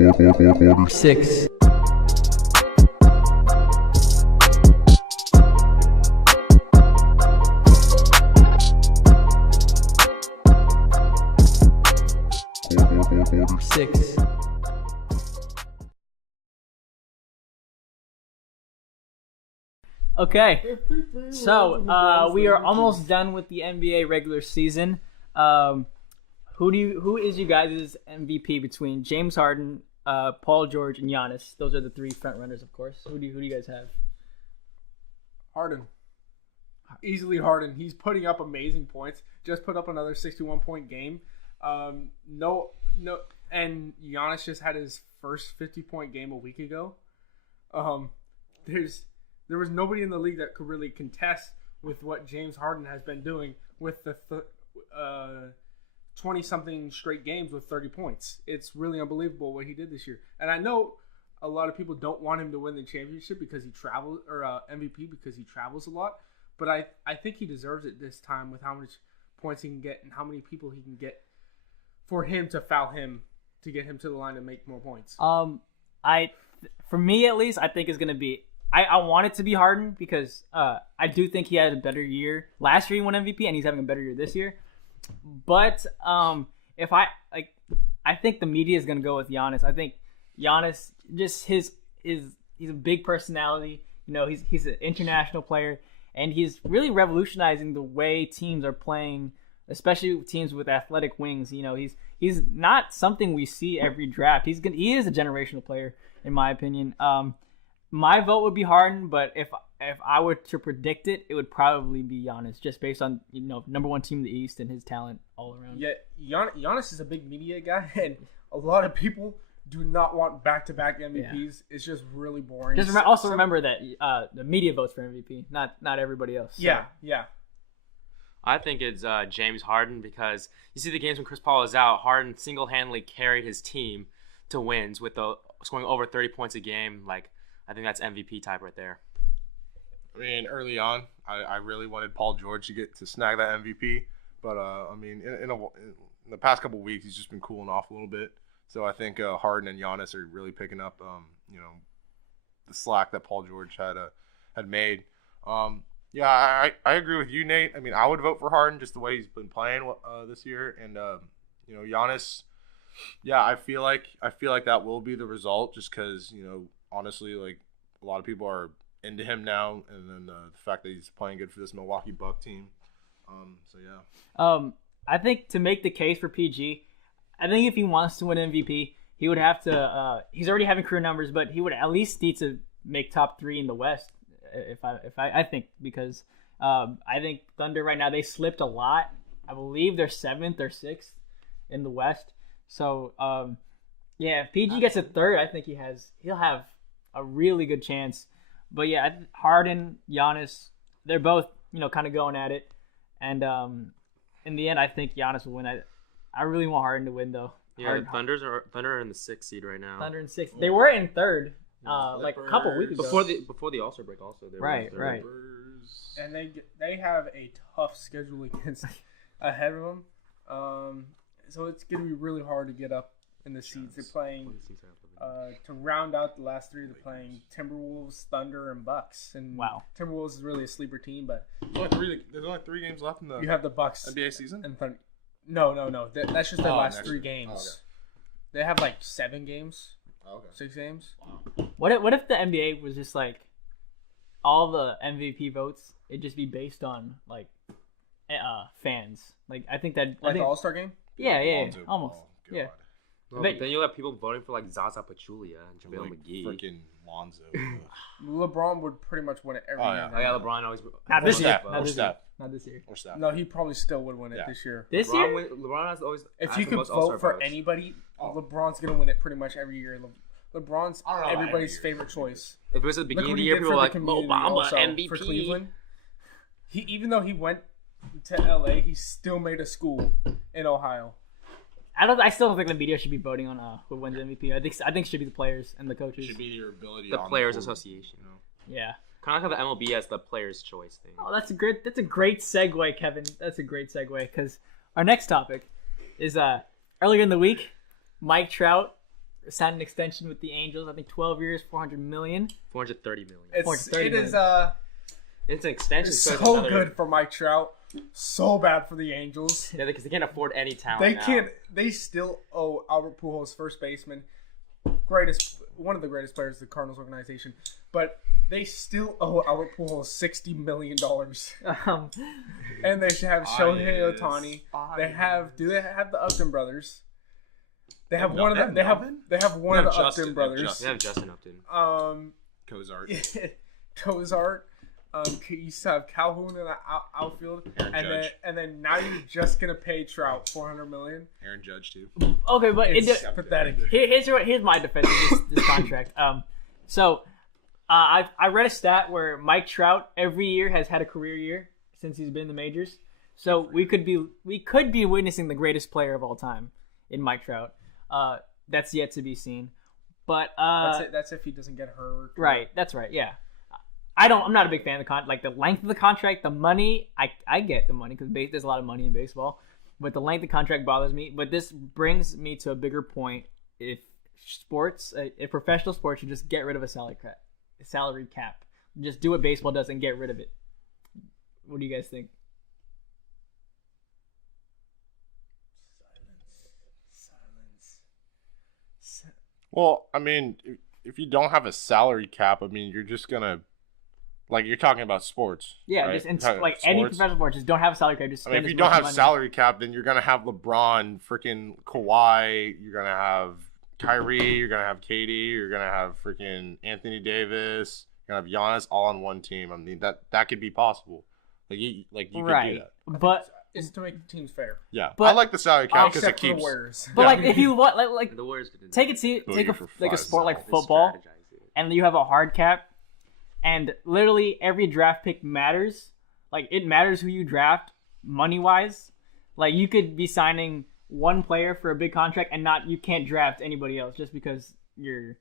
6. Six. Okay, so we are almost done with the NBA regular season. Who is you guys' MVP between James Harden, Paul George, and Giannis? Those are the three front runners, of course. Who do you guys have? Harden. Easily Harden. He's putting up amazing points. Just put up another 61-point game. No, and Giannis just had his first 50-point game a week ago. There was nobody in the league that could really contest with what James Harden has been doing with the 20-something straight games with 30 points. It's really unbelievable what he did this year. And I know a lot of people don't want him to win the championship because he travels, or MVP because he travels a lot. But I think he deserves it this time with how much points he can get and how many people he can get for him to foul him to get him to the line to make more points. For me at least, I think it's gonna be. I want it to be Harden because I do think he had a better year. Last year he won MVP and he's having a better year this year. But I think the media is gonna go with Giannis. I think Giannis just he's a big personality. You know, he's an international player and he's really revolutionizing the way teams are playing, especially teams with athletic wings. You know, he's not something we see every draft. He is a generational player in my opinion. My vote would be Harden, but if I were to predict it, it would probably be Giannis, just based on number one team in the East and his talent all around. Yeah, Giannis is a big media guy, and a lot of people do not want back-to-back MVPs. Yeah. It's just really boring. Just remember that the media votes for MVP, not everybody else. So. Yeah. I think it's James Harden because you see the games when Chris Paul is out, Harden single-handedly carried his team to wins with scoring over 30 points a game. I think that's MVP type right there. I mean, early on, I really wanted Paul George to snag that MVP, but in the past couple of weeks, he's just been cooling off a little bit. So I think Harden and Giannis are really picking up, the slack that Paul George had made. Yeah, I agree with you, Nate. I mean, I would vote for Harden just the way he's been playing this year, and Giannis. Yeah, I feel like that will be the result, just because honestly, a lot of people are into him now, and then the fact that he's playing good for this Milwaukee Buck team. So yeah. I think to make the case for PG, I think if he wants to win MVP, he would have to. He's already having career numbers, but he would at least need to make top 3 in the West. I think because I think Thunder right now they slipped a lot. I believe they're 7th or 6th in the West. So if PG gets a 3rd, I think he'll have a really good chance. But yeah, Harden, Giannis, they're both kind of going at it, and in the end, I think Giannis will win. I really want Harden to win though. Yeah, Thunder are in the 6th seed right now. Thunder in 6th. They were in 3rd. A couple weeks ago. Before the All-Star break, also. Right. And they have a tough schedule ahead of them. So it's going to be really hard to get up in the seeds. They're playing to round out the last 3. They're playing Timberwolves, Thunder, and Bucks. And wow, Timberwolves is really a sleeper team, but there's only 3 games left in the. You have the Bucks NBA season and Thunder. No. That's just their last 3 games. Okay. They have 7 games. Okay. 6 games. Wow. What if the NBA was just all the MVP votes? It'd just be based on fans. I think that the All-Star game. Yeah, almost. Oh, yeah. Well, but then you'll have people voting for Zaza Pachulia and JaVale McGee. Freaking Lonzo. LeBron would pretty much win it every year. Oh yeah, LeBron always. Not this year. Not this year. No, he probably still would win it this year. LeBron has always. If you could vote for anybody, LeBron's gonna win it pretty much every year. LeBron's everybody's favorite choice. If it was at the beginning of the year, people were like, Obama MVP for Cleveland. Even though he went to LA, he still made a school in Ohio. I still don't think the media should be voting on who wins MVP. I think it should be the players and the coaches. It should be your ability. The Players Association. Yeah. Kind of like how the MLB has the Players' Choice thing. Oh, that's a great segue, Kevin. That's a great segue because our next topic is earlier in the week, Mike Trout signed an extension with the Angels. I think 12 years, $400 million. $430 million. It's an extension. so good for Mike Trout. So bad for the Angels. Yeah, because they can't afford any talent. They now. can't. They still owe Albert Pujols, first baseman, one of the greatest players of the Cardinals organization, but they still owe Albert Pujols $60 million. And they should have Shohei Ohtani. Do they have the Upton brothers? They have one of the. They have one of the Upton brothers. They have Justin Upton. Cozart. Cozart. You used to have Calhoun in the outfield, and then now you're just gonna pay Trout $400 million. Aaron Judge too. Okay, but It's pathetic. Here's my defense of this contract. I read a stat where Mike Trout every year has had a career year since he's been in the majors. So we could be witnessing the greatest player of all time in Mike Trout. That's yet to be seen. But that's if he doesn't get hurt. Right. That's right. Yeah. I'm not a big fan of the length of the contract, the money. I get the money because there's a lot of money in baseball, but the length of the contract bothers me. But this brings me to a bigger point. If professional sports should just get rid of a salary cap, just do what baseball does and get rid of it. What do you guys think? Silence. Well, I mean, if you don't have a salary cap, I mean, you're just gonna. Like, you're talking about sports. Yeah, right? Any professional sport, just don't have a salary cap. Just spend if you don't have salary cap, then you're gonna have LeBron, freaking Kawhi. You're gonna have Kyrie. You're gonna have KD. You're gonna have freaking Anthony Davis. You're gonna have Giannis all on one team. I mean, that could be possible. You could do that. But it's to make teams fair. Yeah, but, I like the salary cap because it keeps. The Warriors. But if you want, the Warriors take a sport like football, and you have a hard cap. And literally every draft pick matters. Like, it matters who you draft money-wise. Like, you could be signing one player for a big contract and you can't draft anybody else just because your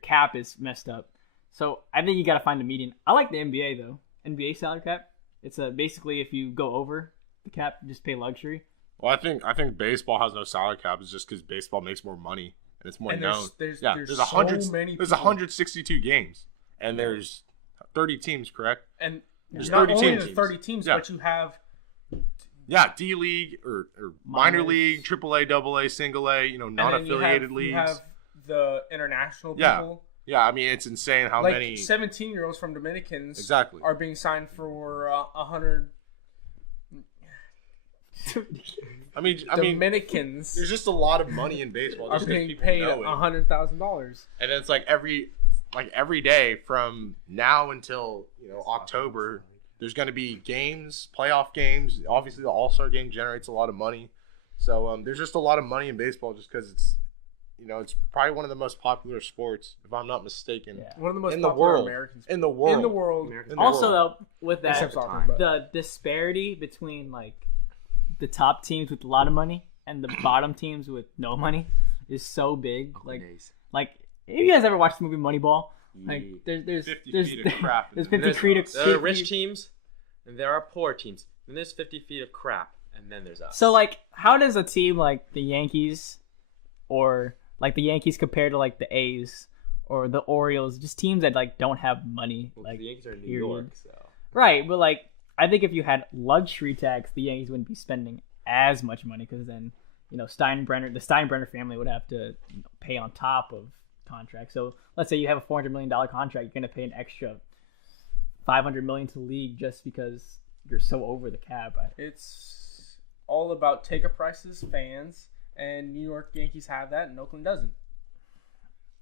cap is messed up. So I think you got to find a median. I like the NBA, though. NBA salary cap. It's basically if you go over the cap, you just pay luxury. Well, I think baseball has no salary cap. It's just because baseball makes more money and it's more known. There's so many. There's 162 games. And there's 30 teams, correct? And there's not only the 30 teams, but you have... Yeah, D-League or minor league, AAA, AA, single A, non-affiliated leagues. You have the international people. Yeah, I mean, it's insane how many... 17-year-olds from Dominicans are being signed for 100... I mean, Dominicans. There's just a lot of money in baseball. Are being paid $100,000. And it's every day from now until October, there's going to be games, playoff games. Obviously, the All-Star game generates a lot of money, so there's just a lot of money in baseball just because it's probably one of the most popular sports, if I'm not mistaken. Yeah. One of the most in popular the world. American sports. In the world. In the world. Also, though, with that, the disparity between the top teams with a lot of money and the bottom teams with no money is so big. Have you guys ever watched the movie Moneyball? There's 50 feet of crap. There's 50 feet of crap. There are rich teams, and there are poor teams. And there's 50 feet of crap, and then there's us. So, how does a team like the Yankees, or the Yankees compared to the A's or the Orioles, just teams that don't have money? The Yankees are in New York, so right. But I think if you had luxury tax, the Yankees wouldn't be spending as much money because then the Steinbrenner family would have to pay on top of contract. So let's say you have a $400 million contract, you're going to pay an extra $500 million to the league just because you're so over the cap. It's all about ticket prices, fans, and New York Yankees have that, and Oakland doesn't.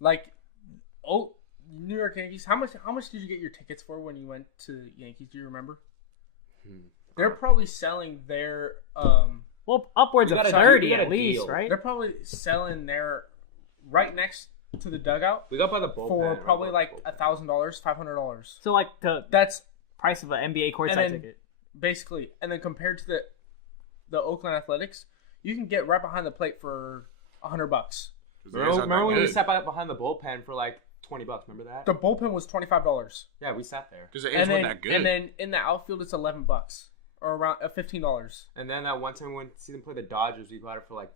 New York Yankees. How much did you get your tickets for when you went to Yankees? Do you remember? They're probably selling their upwards of 30 at least, deal. right? They're probably selling their right next to the dugout. We got by the bullpen for probably $1,000, $500. So that's price of an NBA courtside ticket, basically. And then compared to the Oakland Athletics, you can get right behind the plate for $100. Remember when we sat behind the bullpen for $20? Remember that? The bullpen was $25. Yeah, we sat there because the A's weren't that good. And then in the outfield, it's $11 or around $15. And then that one time we went to see them play the Dodgers, we bought it for 10.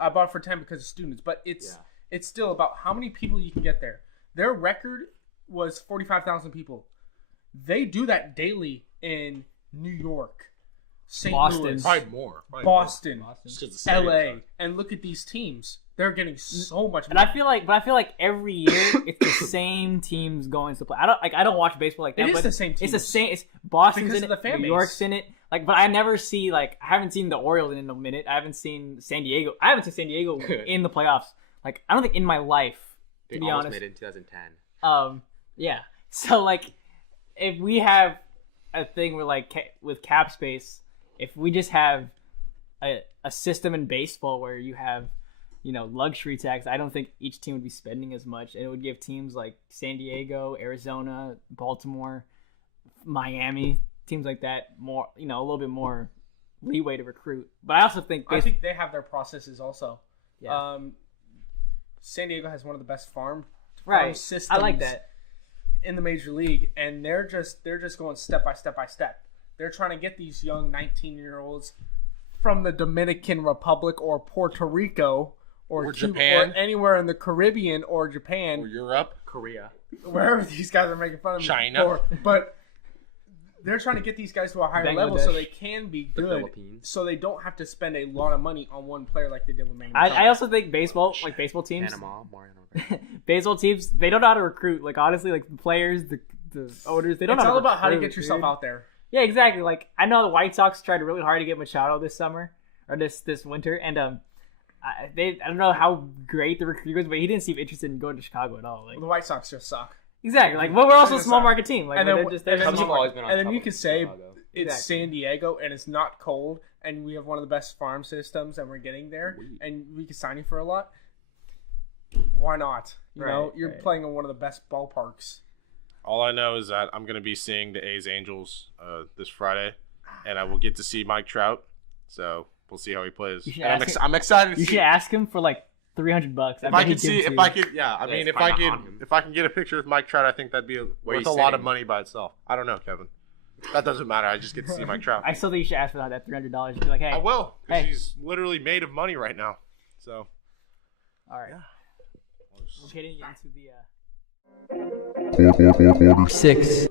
I bought it for 10 because of students, but it's It's still about how many people you can get there. Their record was 45,000 people. They do that daily in New York, St. Boston. Louis, Probably more. Boston, Just 'cause the stadium's LA, done. and look at these teams. They're getting so much And money. I feel like every year it's the same teams going to play. I don't watch baseball like that. It is but the same It's the teams. same. It's Boston's Because in of it. the fan New base. York's in it. Like, but I never see I haven't seen the Orioles in a minute. I haven't seen San Diego. I haven't seen San Diego in the playoffs. Like, I don't think in my life, They to be almost honest. made it in 2010. Yeah. So like, if we have a thing where with cap space, if we just have a system in baseball where you have, luxury tax, I don't think each team would be spending as much, and it would give teams like San Diego, Arizona, Baltimore, Miami, teams like that more, a little bit more leeway to recruit. But I also think I think they have their processes also. Yeah. San Diego has one of the best farm right. systems. I like that. In the major league, and they're just going step by step by step. They're trying to get these young 19-year-olds from the Dominican Republic or Puerto Rico or Cuba, Japan. or anywhere in the Caribbean or Japan, Or Europe. Korea. wherever these guys are making fun of me China. for. But they're trying to get these guys to a higher level so Bangladesh. they can be The good, Philippines. so they don't have to spend a lot of money on one player like they did with Manny I Machado. also think baseball teams, Panama. Mariano Rivera. baseball teams, they don't know how to recruit. Like, honestly, like the players, the owners, they don't It's know all about how to recruit, get yourself dude. out there. Yeah, exactly. Like, I know the White Sox tried really hard to get Machado this summer or this winter, and I don't know how great the recruit was, but he didn't seem interested in going to Chicago at all. Like, The White Sox just suck. exactly. Like, well, we're also a Just small suck. market team. Like, And then- they're just and then Cubs you- have always been on and then top you of could say Chicago. it's Exactly. San Diego and it's not cold and we have one of the best farm systems and we're getting there and we could sign you for a lot. Why not? Right, You're right. playing in one of the best ballparks. All I know is that I'm going to be seeing the A's Angels this Friday, and I will get to see Mike Trout. So we'll see how he plays. You should And ask him- I'm excited to you see. should ask him for like $300. If I could see, if I could, yeah. I Yeah, mean, it's if I probably could, not on him. if I can get a picture with Mike Trout, I think that'd be Where worth you a lot of sitting? money by itself. I don't know, Kevin. That doesn't matter. I just get to see Mike Trout. I still think you should ask for that $300. Be like, hey, I will, because Hey. he's literally made of money right now. So. all right. We're getting into the. 46.